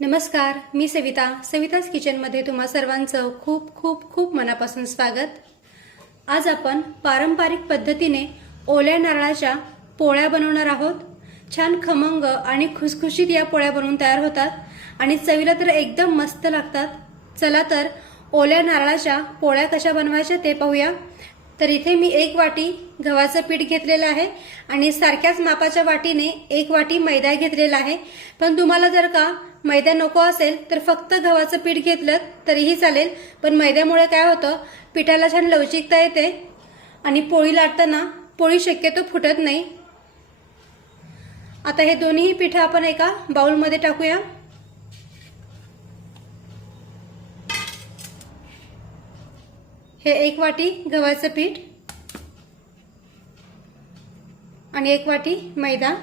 नमस्कार मी सविता. सविताच किचनमध्ये तुम्हा सर्वांचं खूप खूप खूप मनापासून स्वागत. आज आपण पारंपरिक पद्धतीने ओल्या नारळाच्या पोळ्या बनवणार आहोत. छान खमंग आणि खुसखुशीत या पोळ्या बनवून तयार होतात आणि चवीला तर एकदम मस्त लागतात. चला तर ओल्या नारळाच्या पोळ्या कशा बनवायच्या ते पाहूया. तर इथे मी एक वाटी गव्हाचं पीठ घेतलेलं आहे आणि सारख्याच मापाच्या वाटीने एक वाटी मैदा घेतलेला आहे. पण तुम्हाला जर का मैदा नको असेल तर फक्त गव्हाचं पीठ घेतलं तरीही चालेल. पण मैद्यामुळे काय होतं? पिठाला छान लवचिकता येते आणि पोळी लाटताना पोळी शक्यतो फुटत नाही. आता हे दोन्ही पिठं आपण एका बाउलमध्ये टाकूया. हे एक वाटी गव्हाचं पीठ आणि एक वाटी मैदा.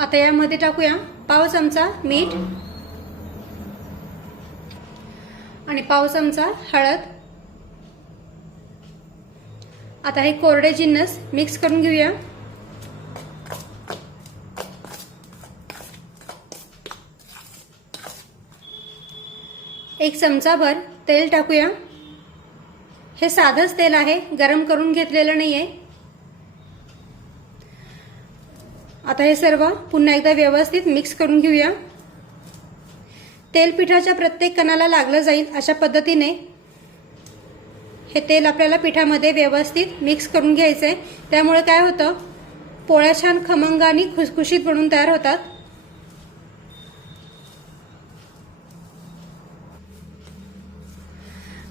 आता यामध्ये टाकूया पाव चमचा मीठ आणि पाव चमचा हळद. आता हे कोरडे जिन्नस मिक्स करून घेऊया. एक चमचाभर तेल टाकूया. हे साधंच तेल आहे गरम करून घेतलेलं नाही आहे आता हे सर्व पुन्हा एकदा व्यवस्थित मिक्स करून घेऊया. तेल पिठाच्या प्रत्येक कणाला लागलं जाईल अशा पद्धतीने. हे तेल आपल्याला पिठामध्ये व्यवस्थित मिक्स करून घ्यायचं आहे त्यामुळे काय होतं? पोळ्या छान खमंग आणि खुसखुशीत बनून तयार होतात.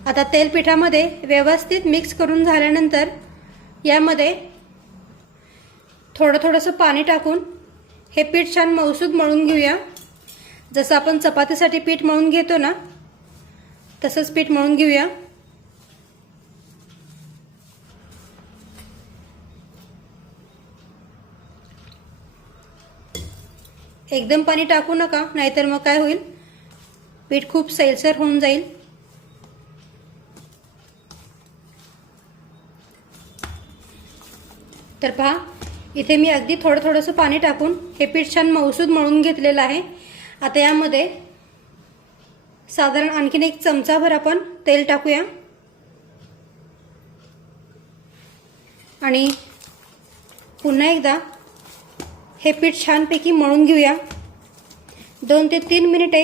आता तेल पिठामध्ये व्यवस्थित मिक्स करून झाल्यानंतर यामध्ये थोडं थोडंसं पाणी टाकून हे पीठ छान मौसूद मळून घेऊया. जसं आपण चपातीसाठी पीठ मळून घेतो ना तसंच पीठ मळून घेऊया. एकदम पाणी टाकू नका नाहीतर मग काय होईल? पीठ खूप सैलसर होऊन जाईल. तर पहा इथे मी अगदी थोडं थोडंसं पाणी टाकून हे पीठ छान मौसूद मळून घेतलेलं आहे. आता यामध्ये साधारण आणखीन एक चमचाभर आपण तेल टाकूया. आणि पुन्हा एकदा हे पीठ छानपैकी मळून घेऊया. दोन ते तीन मिनिटे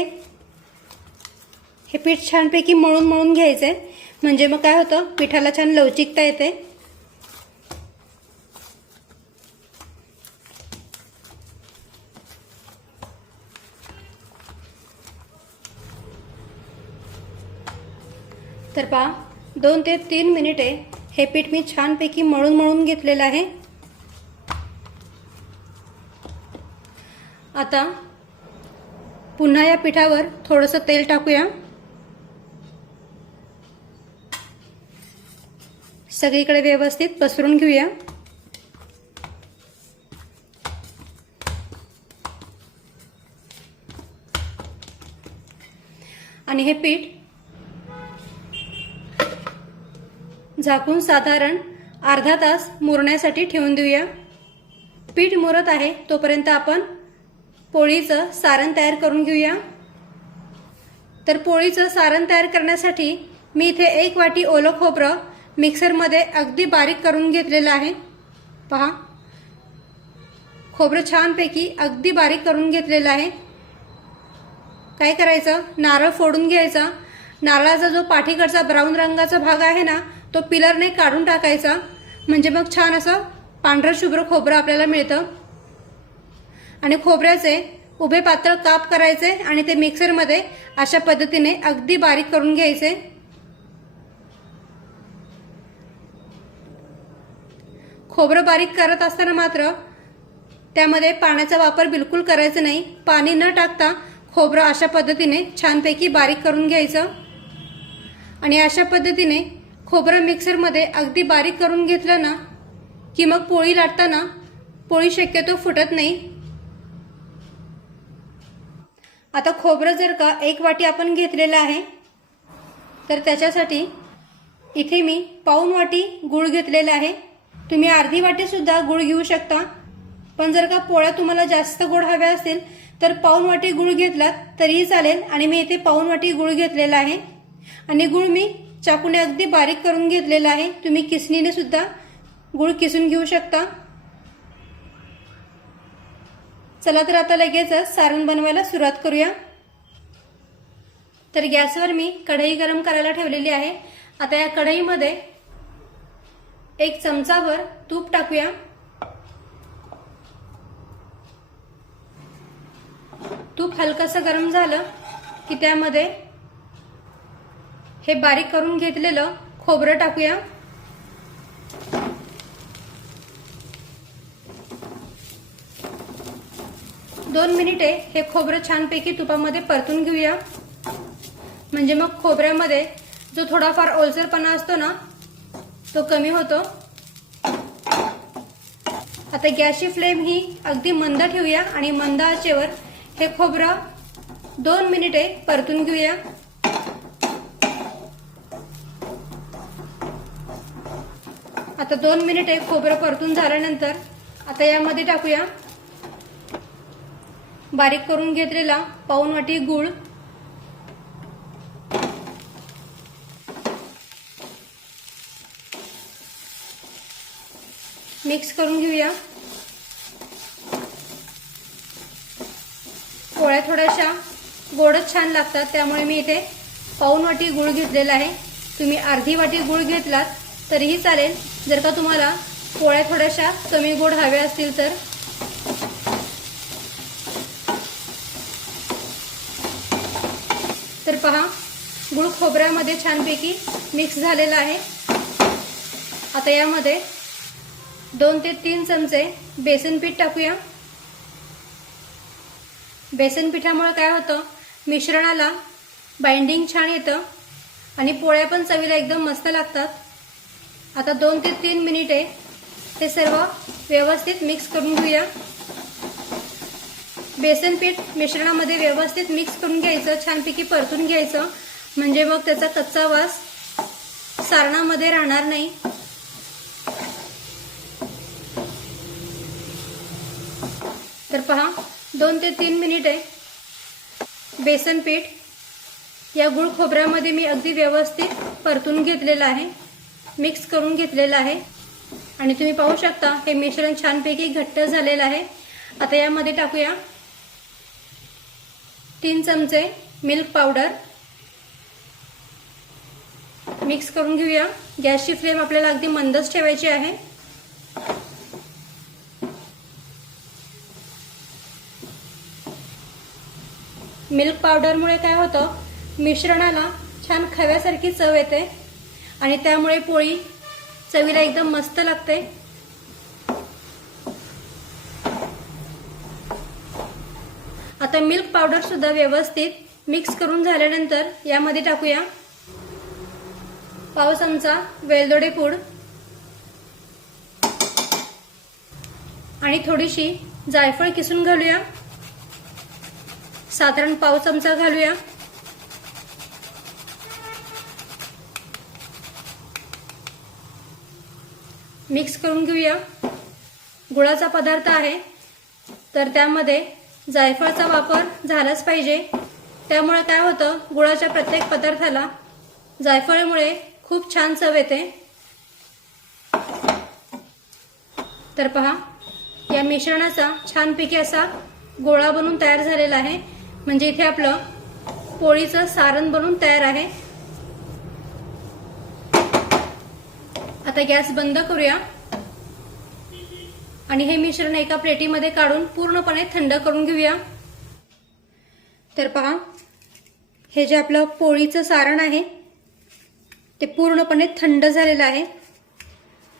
हे पीठ छानपैकी मळून मळून घ्यायचं आहे म्हणजे मग काय होतं? पिठाला छान लवचिकता येते. तर पहा दोन ते तीन मिनिटे हे पीठ मी छानपैकी मळून मळून घेतलेलं आहे. आता पुन्हा या पिठावर थोडंसं तेल टाकूया. सगळीकडे व्यवस्थित पसरून घेऊया. आणि हे पीठ झाकून साधारण अर्धा तास मुरण्यासाठी ठेवून देऊया. पीठ मुरत आहे तोपर्यंत आपण पोळीचं सारण तयार करून घेऊया. तर पोळीचं सारण तयार करण्यासाठी मी इथे एक वाटी ओलं खोबरं मिक्सरमध्ये अगदी बारीक करून घेतलेलं आहे. पहा. खोबरं छानपैकी अगदी बारीक करून घेतलेलं आहे. काय करायचं? नारळ फोडून घ्यायचा. नारळाचा जो पाठीकडचा ब्राऊन रंगाचा भाग आहे ना तो पिलरने काढून टाकायचा. म्हणजे मग छान असं पांढरं शुभ्र खोबरं आपल्याला मिळतं. आणि खोबऱ्याचे उभे पातळ काप करायचे आणि ते मिक्सरमध्ये अशा पद्धतीने अगदी बारीक करून घ्यायचे. खोबरं बारीक करत असताना मात्र त्यामध्ये पाण्याचा वापर बिलकुल करायचा नाही. पाणी न टाकता खोबरं अशा पद्धतीने छानपैकी बारीक करून घ्यायचं. आणि अशा पद्धतीने खोबरं मिक्सरमध्ये अगदी बारीक करून घेतलं ना की मग पोळी लाटताना पोळी शक्यतो फुटत नाही. आता खोबरं जर का एक वाटी आपण घेतलेलं आहे तर त्याच्यासाठी इथे मी पाऊन वाटी गूळ घेतलेला आहे. तुम्ही अर्धी वाटीसुद्धा गूळ घेऊ शकता पण जर का पोळ्या तुम्हाला जास्त गोड हव्या असतील तर पाऊन वाटी गुळ घेतलात तरीही चालेल. आणि मी इथे पाऊन वाटी गुळ घेतलेला आहे. आणि गुळ मी चाकूने अगदी बारीक करून घेतलेला आहे. तुम्ही किसणीने सुद्धा गुळ किसून घेऊ शकता. चला तर आता लगेचच सारण बनवायला सुरुवात करूया. तर गॅसवर मी कढई गरम करायला ठेवलेली आहे. आता या कढईमध्ये एक चमचाभर तूप टाकूया. तूप हलकंसं गरम झालं की त्यामध्ये हे बारीक करून घेतलेलं खोबरं टाकूया. दोन मिनिटे हे खोबरं छानपैकी तुपामध्ये परतून घेऊया. म्हणजे मग खोबऱ्यामध्ये जो थोडाफार ओलसरपणा असतो ना तो कमी होतो. आता गॅसची फ्लेम ही अगदी मंद ठेवूया आणि मंद आचेवर हे खोबरं दोन मिनिटे परतून घेऊया. दोन मिनिटे खोबरं परतून झाल्यानंतर आता यामध्ये टाकूया. बारीक करून घेतलेला पाऊन वाटी गूळ. मिक्स करून घेऊया. पोळ्या थोड्याशा गोडच छान लागतात त्यामुळे मी इथे पाऊन वाटी गूळ घेतलेला आहे. तुम्ही अर्धी वाटी गूळ घेतलात तरीही चालेल. जर का तुम्हाला पोळ्या थोड्याशा कमी गोड हव्या असतील तर. तर पहा गुळ खोबऱ्यामध्ये छानपैकी मिक्स झालेला आहे. आता यामध्ये दोन ते तीन चमचे बेसन पीठ टाकूया. बेसन पिठामुळे काय होतं मिश्रणाला बाइंडिंग छान येतं आणि पोळ्या पण चवीला एकदम मस्त लागतात. आता दोन ते तीन मिनिटे हे सर्व व्यवस्थित मिक्स करून घेऊया. बेसन पीठ मिश्रणामध्ये व्यवस्थित मिक्स करून घ्यायचं छानपैकी परतून घ्यायचं. म्हणजे मग त्याचा कच्चा वास सारणामध्ये राहणार नाही. तर पहा दोन ते तीन मिनिटे बेसन पीठ या गुळ खोबऱ्यामध्ये मी अगदी व्यवस्थित परतून घेतलेलं आहे. मिक्स करून घेतलेलं आहे. आणि तुम्ही पाहू शकता हे मिश्रण छानपैकी घट्ट झालेलं आहे. आता यामध्ये टाकूया तीन चमचे मिल्क पावडर मिक्स करून घेऊया. गॅसची फ्लेम आपल्याला अगदी मंदच ठेवायची आहे. मिल्क पावडरमुळे काय होतं? मिश्रणाला छान खव्यासारखी चव येते. आणि त्यामुळे पोळी चवीला एकदम मस्त लागते. आता मिल्क पावडर सुद्धा व्यवस्थित मिक्स करून झाल्यानंतर यामध्ये टाकूया पाव चमचा वेलदोडे पूड आणि थोडीशी जायफळ किसून घालूया. साधारण पाव चमचा घालूया. मिक्स करून घेऊया. गुळाचा पदार्थ आहे. तर त्यामध्ये जायफळचा वापर झालाच पाहिजे. त्यामुळे काय होतं गुळाच्या प्रत्येक पदार्थाला जायफळामुळे खूप छान चव येते. तर पहा या मिश्रणाचा छानपैकी असा गोळा बनून तयार झालेला आहे. म्हणजे इथे आपलं पोळीचं सारण बनून तयार आहे. आता गॅस बंद करूया. आणि हे मिश्रण एका प्लेटीमध्ये काढून पूर्णपणे थंड करून घेऊया. तर पहा हे जे आपलं पोळीचं सारण आहे ते पूर्णपणे थंड झालेलं आहे.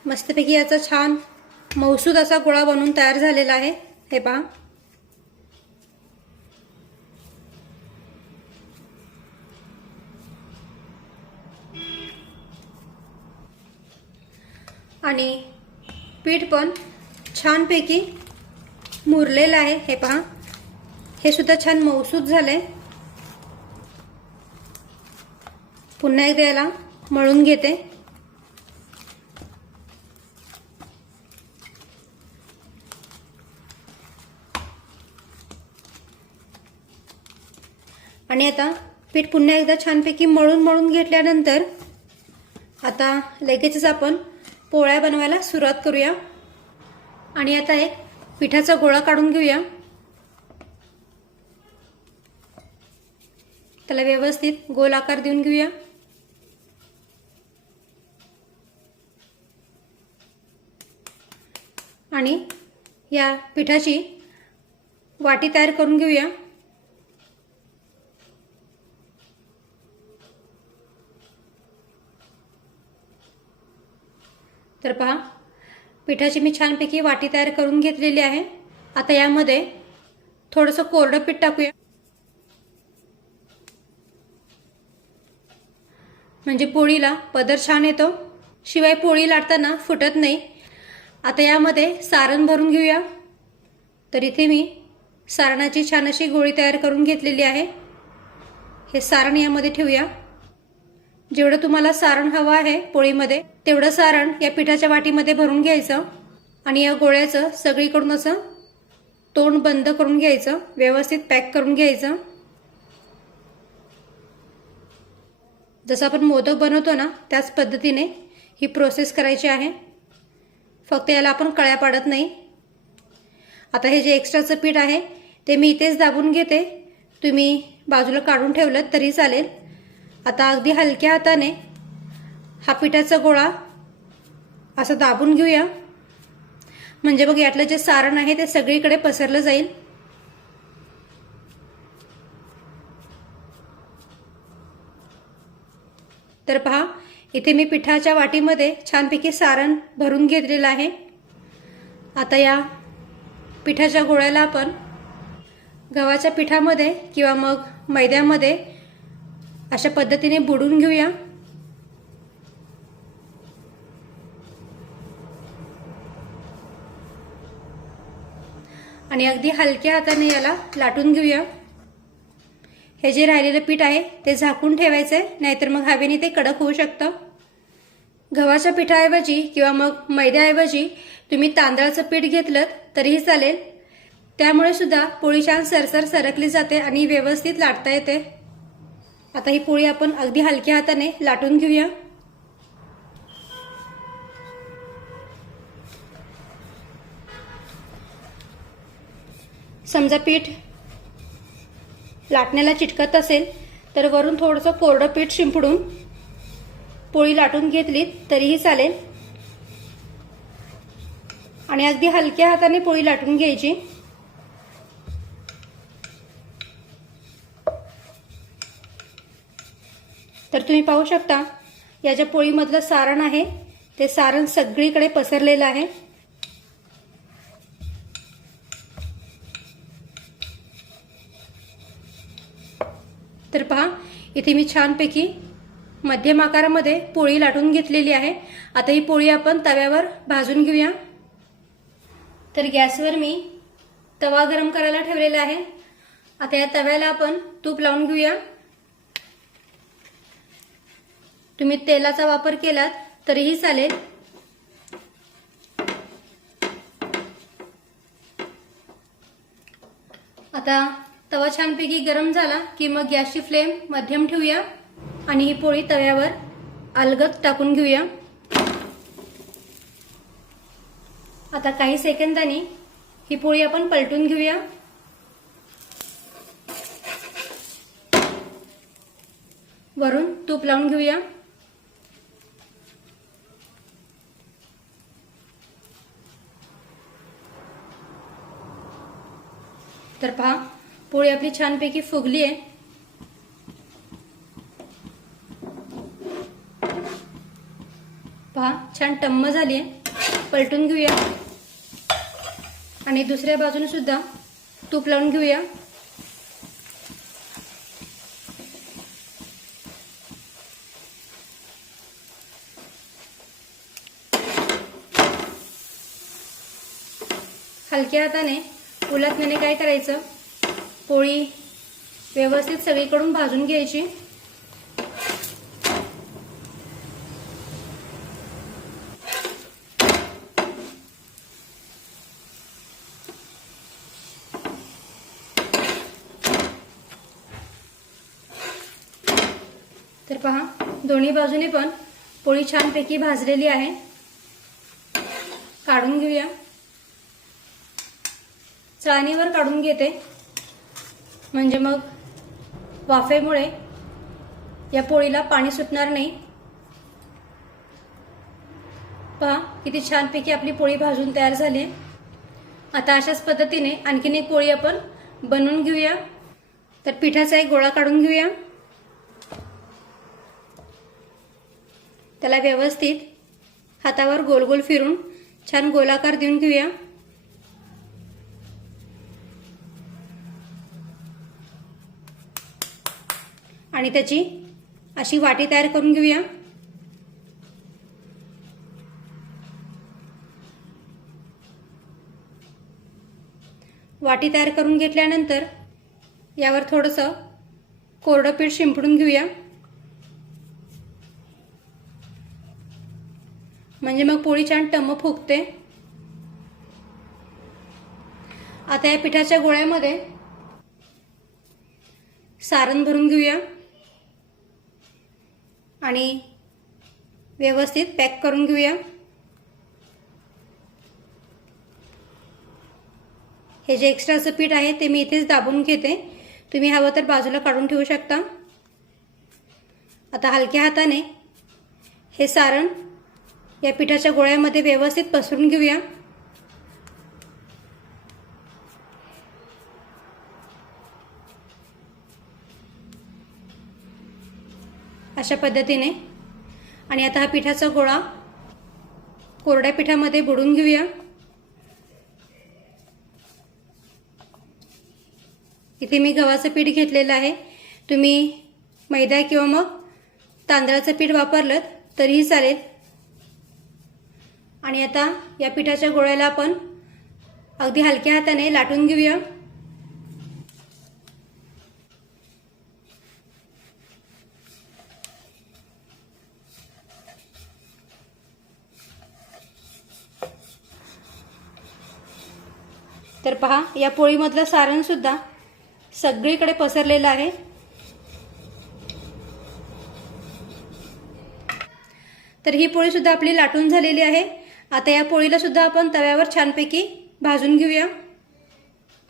मस्तपैकी याचा छान मौसूद असा गोळा बनून तयार झालेला आहे. हे पहा. आणि पीठ पण छानपैकी मुरलेलं आहे. हे पहा. हे सुद्धा छान मौसूद झालंय. पुन्हा एकदा याला मळून घेते. आणि आता पीठ पुन्हा एकदा छानपैकी मळून मळून घेतल्यानंतर आता लगेचच आपण पोळ्या बनवायला सुरुवात करूया. आणि आता एक पिठाचा गोळा काढून घेऊया. त्याला व्यवस्थित गोल आकार देऊन घेऊया. आणि या पिठाची वाटी तयार करून घेऊया. तर पहा पिठाची मी छानपैकी वाटी तयार करून घेतलेली आहे. आता यामध्ये थोडंसं कोरडं पीठ टाकूया. म्हणजे पोळीला पदर छान येतो. शिवाय पोळी लाटताना फुटत नाही. आता यामध्ये सारण भरून घेऊया. तर इथे मी सारणाची छान अशी गोळी तयार करून घेतलेली आहे. हे सारण यामध्ये ठेवूया. जेवढं तुम्हाला सारण हवं आहे पोळीमध्ये तेवढं सारण या पिठाच्या वाटीमध्ये भरून घ्यायचं आणि या गोळ्याचं सगळीकडून असं तोंड बंद करून घ्यायचं व्यवस्थित पॅक करून घ्यायचं. जसं आपण मोदक बनवतो ना त्याच पद्धतीने ही प्रोसेस करायची आहे. फक्त याला आपण कळ्या पाडत नाही. आता हे जे एक्स्ट्राचं पीठ आहे ते मी इथेच दाबून घेते. तुम्ही बाजूला काढून ठेवलं तरी चालेल. आता अगदी हलक्या हाताने हा पिठाचा गोळा. असं दाबून घेऊया. म्हणजे बघ यातलं जे सारण आहे ते सगळीकडे पसरलं जाईल. तर पहा इथे मी पिठाच्या वाटीमध्ये छानपैकी सारण भरून घेतलेलं आहे. आता या पिठाच्या गोळ्याला आपण गव्हाच्या पिठामध्ये किंवा मग मैद्यामध्ये अशा पद्धतीने बुडून घेऊया. आणि अगदी हलक्या हाताने याला लाटून घेऊया. हे जे राहिलेलं पीठ आहे ते झाकून ठेवायचं आहे नाहीतर मग हवेने ते कडक होऊ शकतं. गव्हाच्या पिठाऐवजी किंवा मग मैद्याऐवजी तुम्ही तांदळाचं पीठ घेतलं तरीही चालेल. त्यामुळे सुद्धा पोळी छान सरसर सरकली जाते आणि व्यवस्थित लाटता येते. आता ही पोळी आपण अगदी हलक्या हाताने लाटून घेऊया. समजा पीठ लाटण्याला चिटकत असेल तर वरून थोडंसं कोरडं पीठ शिंपडून पोळी लाटून घेतली तरीही चालेल. आणि अगदी हलक्या हाताने पोळी लाटून घ्यायची. तर तुम्ही पाहू शकता या ज्या पोळीमधलं सारण आहे ते सारण सगळीकडे पसरलेलं आहे. तर पहा इथे मी छानपैकी मध्यम आकारामध्ये पोळी लाटून घेतलेली आहे. आता ही पोळी आपण तव्यावर भाजून घेऊया. तर गॅसवर मी तवा गरम करायला ठेवलेला आहे. आता या तव्याला आपण तूप लावून घेऊया. तुम्ही तेलाचा वापर केलात तरीही चालेल. आता तवा छानपैकी गरम झाला की मग गॅसची फ्लेम मध्यम ठेवूया आणि ही पोळी तव्यावर अलगद टाकून घेऊया. आता काही सेकंदांनी ही पोळी आपण पलटून घेऊया. वरून तूप लावून घेऊया. तर पहा पोळी आपली छानपैकी फुगली आहे पहा छान टम्म झाली आहे पलटून घेऊया. आणि दुसऱ्या बाजूने सुद्धा तूप लावून घेऊया. हलक्या हाताने उलटण्याने काय करायचं? पोळी व्यवस्थित सगळीकडून भाजून घ्यायची. तर पहा दोन्ही बाजूने पण पोळी छानपैकी भाजलेली आहे. काढून घेऊया. चाळणीवर काढून घेते. म्हणजे मग वाफेमुळे या पोळीला पाणी सुटणार नाही. पहा किती छानपैकी आपली पोळी भाजून तयार झाली आता अशाच पद्धतीने आणखीन एक पोळी आपण बनवून घेऊया. तर पिठाचा एक गोळा काढून घेऊया. त्याला व्यवस्थित हातावर गोल गोल फिरून छान गोलाकार देऊन घेऊया. आणि त्याची अशी वाटी तयार करून घेऊया. वाटी तयार करून घेतल्यानंतर यावर थोडंसं कोरडं पीठ शिंपडून घेऊया. म्हणजे मग पोळी छान टम्म फुगते. आता या पिठाच्या गोळ्यामध्ये सारण भरून घेऊया. आणि व्यवस्थित पॅक करून घेऊया. हे जे एक्स्ट्राचं पीठ आहे ते मी इथेच दाबून घेते. तुम्ही हवं तर बाजूला काढून ठेवू शकता. आता हलक्या हाताने हे सारण या पिठाच्या गोळ्यामध्ये व्यवस्थित पसरून घेऊया. अशा पद्धतीने. आणि आता हा पिठाचा गोळा कोरड्या पिठामध्ये बुडून घेऊया. इथे मी गव्हाचं पीठ घेतलेलं आहे. तुम्ही मैदा किंवा मग तांदळाचं पीठ वापरलं तरीही चालेल. आणि आता या पिठाच्या गोळ्याला आपण अगदी हलक्या हाताने लाटून घेऊया. पहा या पोळीमधलं सारण सुद्धा सगळीकडे पसरलेलं आहे. तर ही पोळी सुद्धा आपली लाटून झालेली आहे. आता या पोळीला सुद्धा आपण तव्यावर छानपैकी भाजून घेऊया.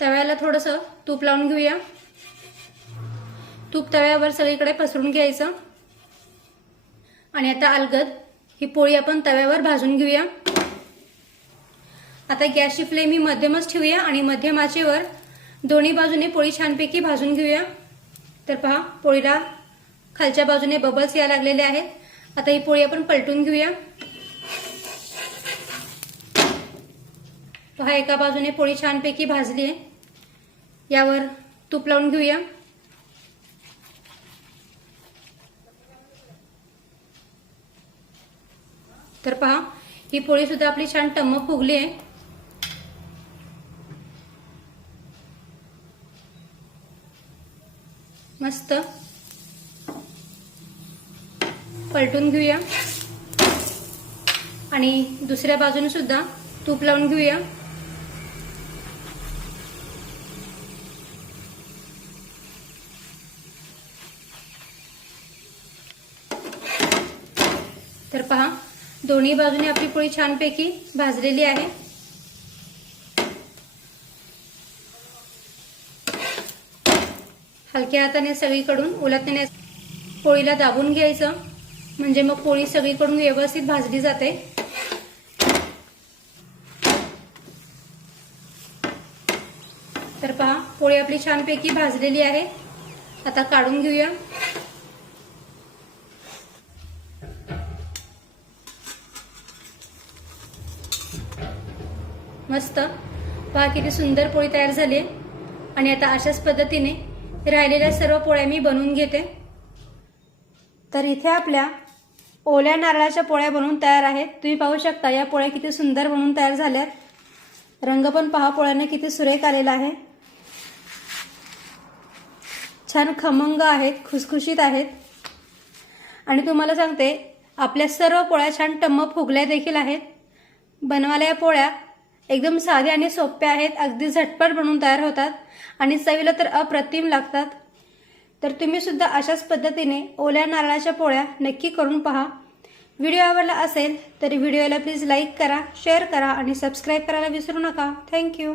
तव्याला थोडंसं तूप लावून घेऊया. तूप तव्यावर सगळीकडे पसरून घ्यायचं. आणि आता अलगद ही पोळी आपण तव्यावर भाजून घेऊया. आता गॅसची फ्लेम ही मध्यमच ठेवूया आणि मध्यम आचेवर दोन्ही बाजूने पोळी छानपैकी भाजून घेऊया. तर पहा पोळीला खालच्या बाजूने बबल्स या लागलेले आहेत. आता ही पोळी आपण पलटून घेऊया. पहा एका बाजूने पोळी छानपैकी भाजली आहे. यावर तूप लावून घेऊया. तर पहा ही पोळी सुद्धा आपली छान टम्म फुगली आहे. मस्त. पलटून घेऊया. आणि दुसऱ्या बाजूने सुद्धा तूप लावून घेऊया. तर पहा दोन्ही बाजूने आपली पोळी छानपैकी भाजलेली आहे. हलक्या हाताने सगळीकडून उलटण्याने पोळीला दाबून घ्यायचं. म्हणजे मग पोळी सगळीकडून व्यवस्थित भाजली जाते. तर पहा पोळी आपली छानपैकी भाजलेली आहे. आता काढून घेऊया. मस्त. पहा किती सुंदर पोळी तयार झाली. आणि आता अशाच पद्धतीने राहिलेल्या सर्व पोळ्या मी बनवून घेते. तर इथे आपल्या ओल्या नारळाच्या पोळ्या बनवून तयार आहेत. तुम्ही पाहू शकता या पोळ्या किती सुंदर बनवून तयार झाल्यात. रंग पण पहा पोळ्यांना किती सुरेख आलेला आहे. छान खमंग आहेत खुसखुशीत आहेत. आणि तुम्हाला सांगते आपल्या सर्व पोळ्या छान टम्म फुगल्या देखील आहेत. बनवायला या पोळ्या एकदम साधे आणि सोपे आहेत अगदी झटपट बनवून तयार होतात आणि चवीला तर अप्रतिम लागतात. तर तुम्ही सुद्धा अशाच पद्धतीने ओल्या नारळाच्या पोळ्या नक्की करून पहा. व्हिडिओ आवडला असेल तर व्हिडिओला प्लीज लाईक करा शेअर करा आणि सबस्क्राईब करायला विसरू नका. थँक्यू